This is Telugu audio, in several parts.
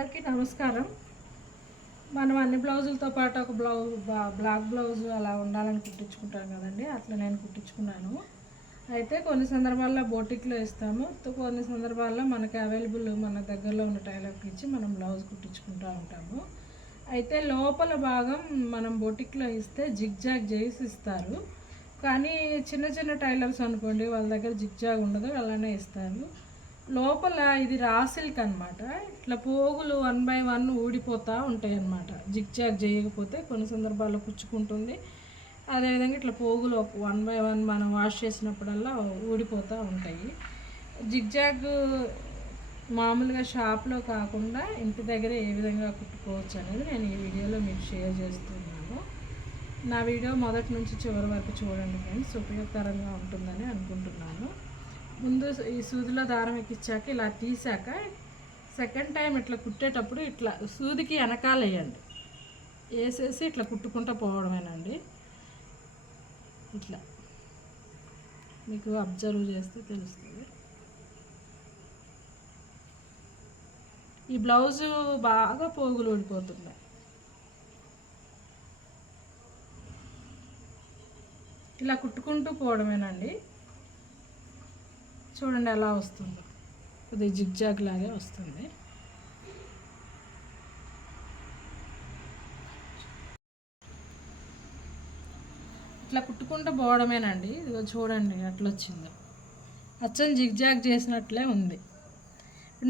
అందరికీ నమస్కారం. మనం అన్ని బ్లౌజులతో పాటు ఒక బ్లౌజ్ బ్లాక్ బ్లౌజ్ అలా ఉండాలని కుట్టించుకుంటాం కదండి. అట్లా నేను కుట్టించుకున్నాను. అయితే కొన్ని సందర్భాల్లో బోటిక్లో ఇస్తాము. కొన్ని సందర్భాల్లో మనకి అవైలబుల్ మన దగ్గరలో ఉన్న టైలర్కి ఇచ్చి మనం బ్లౌజ్ కుట్టించుకుంటూ ఉంటాము. అయితే లోపల భాగం మనం బొటిక్లో ఇస్తే జిగ్జాగ్ చేసి ఇస్తారు. కానీ చిన్న చిన్న టైలర్స్ అనుకోండి వాళ్ళ దగ్గర జిగ్జాగ్ ఉండదు అలానే ఇస్తారు. లోపల ఇది రా సిల్క్ అనమాట ఇట్లా పోగులు వన్ బై వన్ ఊడిపోతూ ఉంటాయి అన్నమాట. జిగ్జాగ్ చేయకపోతే కొన్ని సందర్భాల్లో పుచ్చుకుంటుంది అదేవిధంగా ఇట్లా పోగులు ఒక వన్ బై వన్ మనం వాష్ చేసినప్పుడల్లా ఊడిపోతూ ఉంటాయి. జిగ్జాగ్ మామూలుగా షాప్లో కాకుండా ఇంటి దగ్గర ఏ విధంగా కుట్టుకోవచ్చు అనేది నేను ఈ వీడియోలో మీకు షేర్ చేస్తున్నాను. నా వీడియో మొదటి నుంచి చివరి వరకు చూడండి ఫ్రెండ్స్. ఉపయోగకరంగా ఉంటుందని అనుకుంటున్నాను. ముందు ఈ సూదిలో దారం ఎక్కించాక ఇలా తీసాక సెకండ్ టైం ఇట్లా కుట్టేటప్పుడు ఇట్లా సూదికి వెనకాల వేయండి. వేసేసి ఇట్లా కుట్టుకుంటూ పోవడమేనండి. ఇట్లా. మీకు అబ్జర్వ్ చేస్తే తెలుస్తుంది. ఈ బ్లౌజు బాగా పోగులు ఊడిపోతున్నాయి. ఇలా కుట్టుకుంటూ పోవడమేనండి. చూడండి ఎలా వస్తుందో. కొద్దిగా జిగ్జాగ్ లాగే వస్తుంది. ఇట్లా కుట్టుకుంటూ పోవడమేనండి ఇదిగో చూడండి అట్లా వచ్చిందో అచ్చం జిగ్జాగ్ చేసినట్లే ఉంది.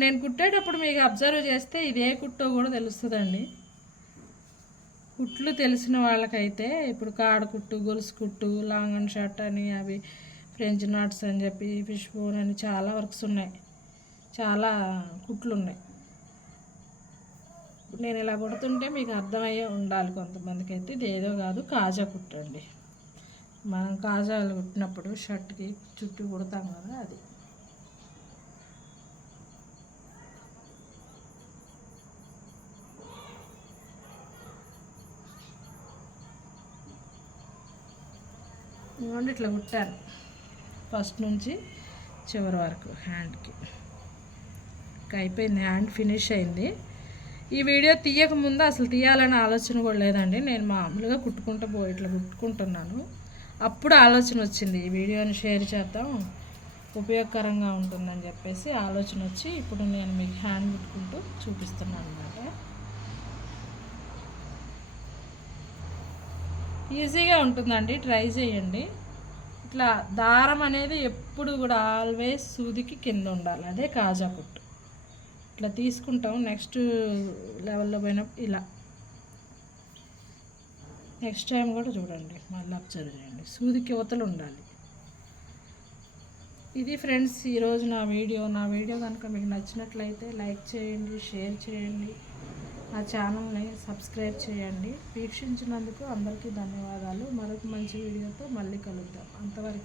నేను కుట్టేటప్పుడు మీకు అబ్జర్వ్ చేస్తే ఇదే కుట్టో కూడా తెలుస్తుందండి. కుట్లు తెలిసిన వాళ్ళకైతే ఇప్పుడు కాడ కుట్టు గొలుసు కుట్టు లాంగ్ అండ్ షర్ట్ అని అవి ఫ్రెంచ్ నాట్స్ అని చెప్పి ఫిష్ బోన్ అని చాలా వర్క్స్ ఉన్నాయి. చాలా కుట్లు ఉన్నాయి. నేను ఇలా కుడుతుంటే మీకు అర్థమయ్యే ఉండాలి కొంతమందికి అయితే. ఇది ఏదో కాదు కాజా కుట్టండి మనం కాజాలు కుట్టినప్పుడు షర్ట్కి చుట్టూ కుడతాం కదా అది. ఇవ్వండి ఇట్లా కుట్టాను. ఫస్ట్ నుంచి చివరి వరకు హ్యాండ్కి. ఇంకా అయిపోయింది హ్యాండ్ ఫినిష్ అయింది. ఈ వీడియో తీయక ముందు అసలు తీయాలనే ఆలోచన కూడా లేదండి. నేను మామూలుగా కుట్టుకుంటూ పో ఇట్లా కుట్టుకుంటున్నాను. అప్పుడు ఆలోచన వచ్చింది ఈ వీడియోని షేర్ చేద్దాం ఉపయోగకరంగా ఉంటుందని చెప్పేసి ఆలోచన వచ్చి ఇప్పుడు నేను మీకు హ్యాండ్ కుట్టుకుంటూ చూపిస్తున్నాను అనమాట ఈజీగా ఉంటుందండి ట్రై చేయండి. ఇట్లా దారం అనేది ఎప్పుడు కూడా ఆల్వేస్ సూదికి కింద ఉండాలి. అదే కాజా కుట్టు ఇట్లా తీసుకుంటాం. నెక్స్ట్ లెవెల్లో పోయినప్పుడు ఇలా. నెక్స్ట్ టైం కూడా చూడండి. మళ్ళీ అబ్జర్వ్ చేయండి. సూదికి యువతలు ఉండాలి. ఇది ఫ్రెండ్స్ ఈరోజు నా వీడియో. నా వీడియో కనుక మీకు నచ్చినట్లయితే లైక్ చేయండి షేర్ చేయండి. నా ఛానల్ని సబ్స్క్రైబ్ చేయండి. వీక్షించినందుకు అందరికీ ధన్యవాదాలు. మరొక మంచి వీడియోతో మళ్ళీ కలుద్దాం. అంతవరకు